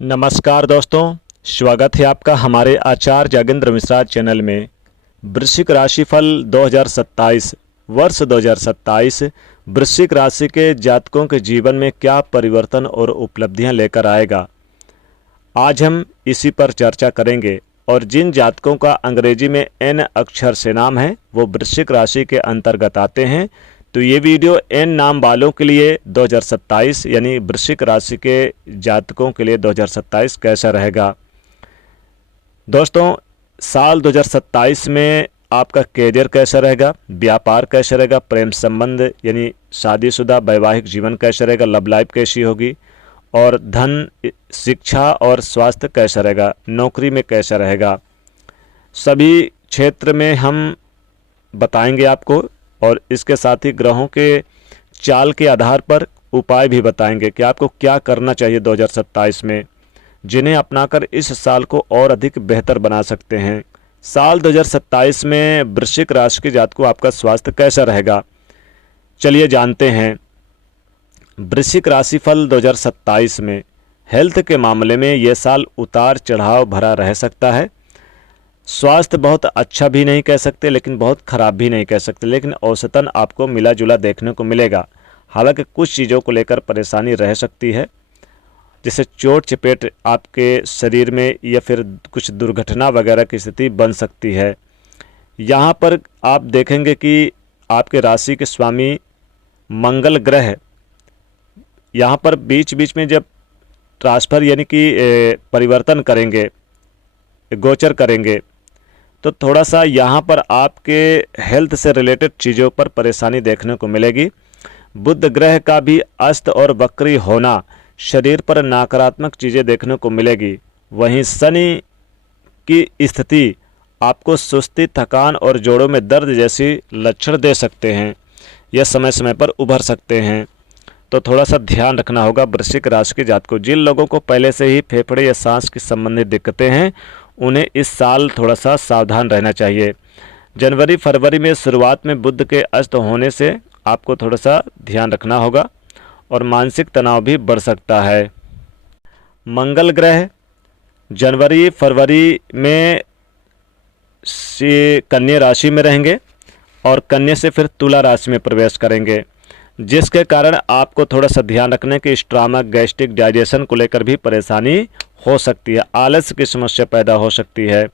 नमस्कार दोस्तों, स्वागत है आपका हमारे आचार्य जागेंद्र मिश्रा चैनल में। वृश्चिक राशिफल 2027 वर्ष 2027 वृश्चिक राशि के जातकों के जीवन में क्या परिवर्तन और उपलब्धियां लेकर आएगा, आज हम इसी पर चर्चा करेंगे। और जिन जातकों का अंग्रेजी में एन अक्षर से नाम है वो वृश्चिक राशि के अंतर्गत आते हैं। तो ये वीडियो एन नाम वालों के लिए 2027 यानी वृश्चिक राशि के जातकों के लिए 2027 कैसा रहेगा। दोस्तों, साल 2027 में आपका कैरियर कैसा रहेगा, व्यापार कैसा रहेगा, प्रेम संबंध यानी शादीशुदा वैवाहिक जीवन कैसा रहेगा, लव लाइफ कैसी होगी, और धन, शिक्षा और स्वास्थ्य कैसा रहेगा, नौकरी में कैसा रहेगा, सभी क्षेत्र में हम बताएंगे आपको। और इसके साथ ही ग्रहों के चाल के आधार पर उपाय भी बताएंगे कि आपको क्या करना चाहिए 2027 में, जिन्हें अपनाकर इस साल को और अधिक बेहतर बना सकते हैं। साल 2027 में वृश्चिक राशि के जातकों आपका स्वास्थ्य कैसा रहेगा, चलिए जानते हैं। वृश्चिक राशिफल 2027 में हेल्थ के मामले में यह साल उतार चढ़ाव भरा रह सकता है। स्वास्थ्य बहुत अच्छा भी नहीं कह सकते लेकिन बहुत खराब भी नहीं कह सकते, लेकिन औसतन आपको मिला जुला देखने को मिलेगा। हालांकि कुछ चीज़ों को लेकर परेशानी रह सकती है, जैसे चोट चपेट आपके शरीर में या फिर कुछ दुर्घटना वगैरह की स्थिति बन सकती है। यहाँ पर आप देखेंगे कि आपके राशि के स्वामी मंगल ग्रह यहाँ पर बीच बीच में जब ट्रांसफ़र यानी कि परिवर्तन करेंगे, गोचर करेंगे, तो थोड़ा सा यहाँ पर आपके हेल्थ से रिलेटेड चीज़ों पर परेशानी देखने को मिलेगी। बुध ग्रह का भी अस्त और वक्री होना शरीर पर नकारात्मक चीज़ें देखने को मिलेगी। वहीं शनि की स्थिति आपको सुस्ती, थकान और जोड़ों में दर्द जैसी लक्षण दे सकते हैं। यह समय समय पर उभर सकते हैं, तो थोड़ा सा ध्यान रखना होगा वृश्चिक राशि के जातकों। जिन लोगों को पहले से ही फेफड़े या सांस की संबंधित दिक्कतें हैं उन्हें इस साल थोड़ा सा सावधान रहना चाहिए। जनवरी फरवरी में शुरुआत में बुध के अस्त होने से आपको थोड़ा सा ध्यान रखना होगा और मानसिक तनाव भी बढ़ सकता है। मंगल ग्रह जनवरी फरवरी में कन्या राशि में रहेंगे और कन्या से फिर तुला राशि में प्रवेश करेंगे, जिसके कारण आपको थोड़ा सा ध्यान रखने की स्टमक, गैस्ट्रिक, डाइजेशन को लेकर भी परेशानी हो सकती है। आलस की समस्या पैदा हो सकती है।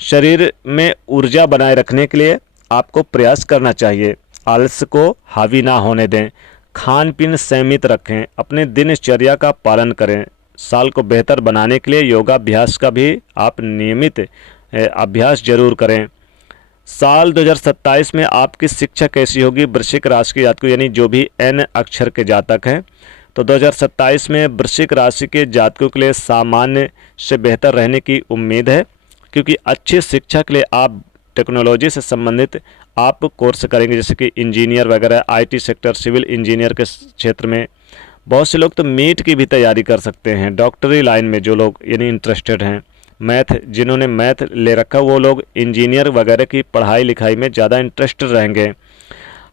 शरीर में ऊर्जा बनाए रखने के लिए आपको प्रयास करना चाहिए। आलस को हावी ना होने दें। खान पीन सीमित रखें। अपने दिनचर्या का पालन करें। साल को बेहतर बनाने के लिए योगाभ्यास का भी आप नियमित अभ्यास जरूर करें। साल 2027 में आपकी शिक्षा कैसी होगी वृश्चिक राशि के जातकों, यानी जो भी एन अक्षर के जातक हैं, तो 2027 में वृश्चिक राशि के जातकों के लिए सामान्य से बेहतर रहने की उम्मीद है, क्योंकि अच्छी शिक्षा के लिए आप टेक्नोलॉजी से संबंधित आप कोर्स करेंगे, जैसे कि इंजीनियर वगैरह, आईटी सेक्टर, सिविल इंजीनियर के क्षेत्र में। बहुत से लोग तो नीट की भी तैयारी कर सकते हैं। डॉक्टरी लाइन में जो लोग यानी इंटरेस्टेड हैं, मैथ जिन्होंने मैथ ले रखा वो लोग इंजीनियर वगैरह की पढ़ाई लिखाई में ज़्यादा इंटरेस्टेड रहेंगे।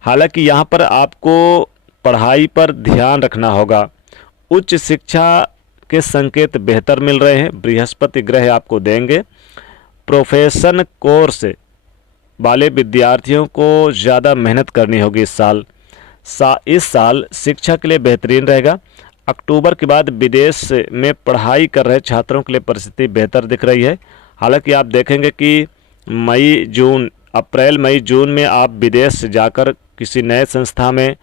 हालांकि यहाँ पर आपको पढ़ाई पर ध्यान रखना होगा। उच्च शिक्षा के संकेत बेहतर मिल रहे हैं, बृहस्पति ग्रह आपको देंगे। प्रोफेशन कोर्स वाले विद्यार्थियों को ज़्यादा मेहनत करनी होगी इस साल। इस साल शिक्षा के लिए बेहतरीन रहेगा। अक्टूबर के बाद विदेश में पढ़ाई कर रहे छात्रों के लिए परिस्थिति बेहतर दिख रही है। हालांकि आप देखेंगे कि अप्रैल मई जून में आप विदेश जाकर किसी नए संस्था में,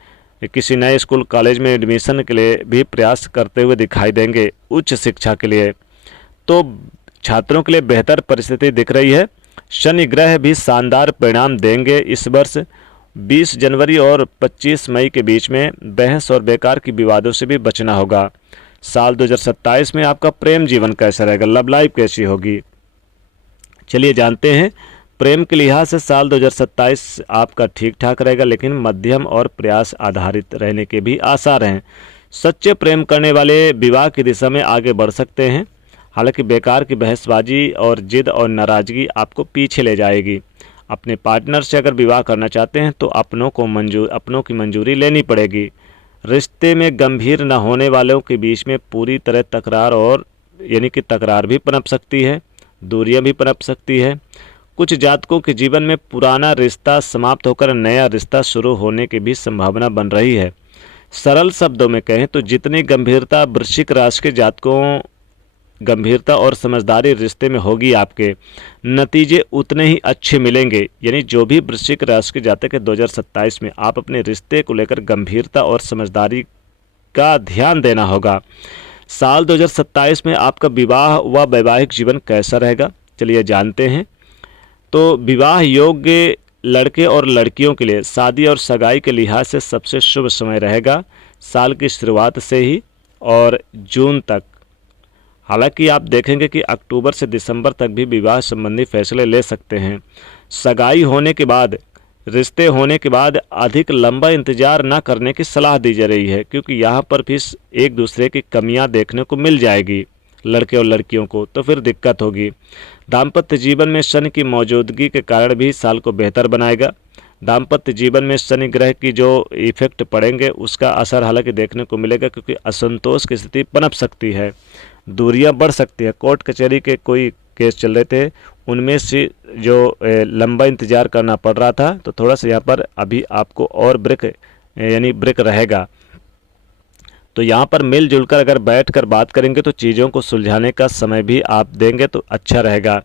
किसी नए स्कूल कॉलेज में एडमिशन के लिए भी प्रयास करते हुए दिखाई देंगे उच्च शिक्षा के लिए। तो छात्रों के लिए बेहतर परिस्थिति दिख रही है। शनि ग्रह भी शानदार परिणाम देंगे इस वर्ष। 20 जनवरी और 25 मई के बीच में बहस और बेकार की विवादों से भी बचना होगा। साल 2027 में आपका प्रेम जीवन कैसा रहेगा, लव लाइफ कैसी होगी, चलिए जानते हैं। प्रेम के लिहाज से साल 2027 आपका ठीक ठाक रहेगा, लेकिन मध्यम और प्रयास आधारित रहने के भी आसार हैं। सच्चे प्रेम करने वाले विवाह की दिशा में आगे बढ़ सकते हैं। हालांकि बेकार की बहसबाजी और जिद और नाराज़गी आपको पीछे ले जाएगी। अपने पार्टनर से अगर विवाह करना चाहते हैं तो अपनों की मंजूरी लेनी पड़ेगी। रिश्ते में गंभीर न होने वालों के बीच में पूरी तरह तकरार और यानी कि तकरार भी पनप सकती है, दूरियां भी पनप सकती है। कुछ जातकों के जीवन में पुराना रिश्ता समाप्त होकर नया रिश्ता शुरू होने की भी संभावना बन रही है। सरल शब्दों में कहें तो जितनी गंभीरता वृश्चिक राशि के जातकों गंभीरता और समझदारी रिश्ते में होगी, आपके नतीजे उतने ही अच्छे मिलेंगे। यानी जो भी वृश्चिक राशि के जातक है 2027 में आप अपने रिश्ते को लेकर गंभीरता और समझदारी का ध्यान देना होगा। साल 2027 में आपका विवाह व वैवाहिक जीवन कैसा रहेगा, चलिए जानते हैं। तो विवाह योग्य लड़के और लड़कियों के लिए शादी और सगाई के लिहाज से सबसे शुभ समय रहेगा साल की शुरुआत से ही और जून तक। हालांकि आप देखेंगे कि अक्टूबर से दिसंबर तक भी विवाह संबंधी फैसले ले सकते हैं। सगाई होने के बाद, रिश्ते होने के बाद अधिक लंबा इंतजार न करने की सलाह दी जा रही है, क्योंकि यहाँ पर भी एक दूसरे की कमियाँ देखने को मिल जाएगी लड़के और लड़कियों को, तो फिर दिक्कत होगी। दाम्पत्य जीवन में शनि की मौजूदगी के कारण भी साल को बेहतर बनाएगा। दाम्पत्य जीवन में शनि ग्रह की जो इफेक्ट पड़ेंगे उसका असर हालांकि देखने को मिलेगा, क्योंकि असंतोष की स्थिति पनप सकती है, दूरियां बढ़ सकती है। कोर्ट कचहरी के कोई केस चल रहे थे, उनमें से जो लंबा इंतजार करना पड़ रहा था, तो थोड़ा सा यहाँ पर अभी आपको और ब्रेक रहेगा। तो यहाँ पर मिलजुल कर अगर बैठ कर बात करेंगे तो चीज़ों को सुलझाने का समय भी आप देंगे तो अच्छा रहेगा।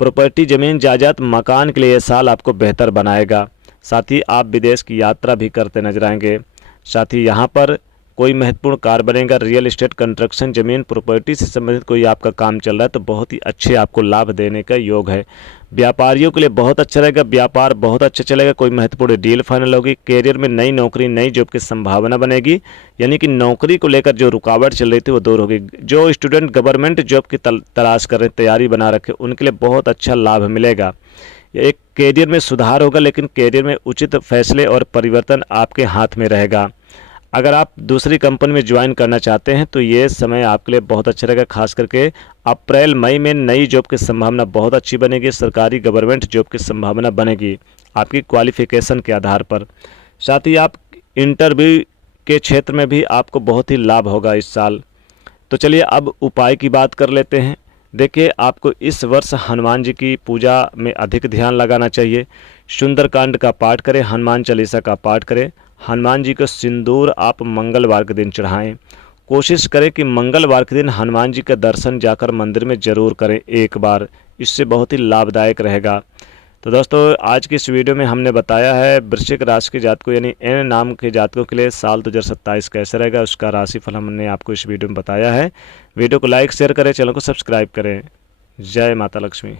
प्रॉपर्टी, ज़मीन जायदाद, मकान के लिए ये साल आपको बेहतर बनाएगा। साथ ही आप विदेश की यात्रा भी करते नजर आएंगे। साथ ही यहाँ पर कोई महत्वपूर्ण कार्य बनेगा। रियल एस्टेट, कंस्ट्रक्शन, जमीन, प्रॉपर्टी से संबंधित कोई आपका काम चल रहा है तो बहुत ही अच्छे आपको लाभ देने का योग है। व्यापारियों के लिए बहुत अच्छा रहेगा, व्यापार बहुत अच्छा चलेगा। कोई महत्वपूर्ण डील फाइनल होगी। कैरियर में नई नौकरी, नई जॉब की संभावना बनेगी, यानी कि नौकरी को लेकर जो रुकावट चल रही थी वो दूर होगी। जो स्टूडेंट गवर्नमेंट जॉब की तलाश कर रहे, तैयारी बना रखे, उनके लिए बहुत अच्छा लाभ मिलेगा। एक कैरियर में सुधार होगा, लेकिन कैरियर में उचित फैसले और परिवर्तन आपके हाथ में रहेगा। अगर आप दूसरी कंपनी में ज्वाइन करना चाहते हैं तो ये समय आपके लिए बहुत अच्छा रहेगा। खास करके अप्रैल मई में नई जॉब की संभावना बहुत अच्छी बनेगी। सरकारी गवर्नमेंट जॉब की संभावना बनेगी आपकी क्वालिफिकेशन के आधार पर। साथ ही आप इंटरव्यू के क्षेत्र में भी आपको बहुत ही लाभ होगा इस साल। तो चलिए अब उपाय की बात कर लेते हैं। देखिए, आपको इस वर्ष हनुमान जी की पूजा में अधिक ध्यान लगाना चाहिए। सुंदरकांड का पाठ करें, हनुमान चालीसा का पाठ करें। हनुमान जी को सिंदूर आप मंगलवार के दिन चढ़ाएं। कोशिश करें कि मंगलवार के दिन हनुमान जी का दर्शन जाकर मंदिर में ज़रूर करें एक बार, इससे बहुत ही लाभदायक रहेगा। तो दोस्तों, आज की इस वीडियो में हमने बताया है वृश्चिक राशि के जातकों यानी एन नाम के जातकों के लिए साल 2027 कैसे रहेगा, उसका राशिफल हमने आपको इस वीडियो में बताया है। वीडियो को लाइक शेयर करें, चैनल को सब्सक्राइब करें। जय माता लक्ष्मी।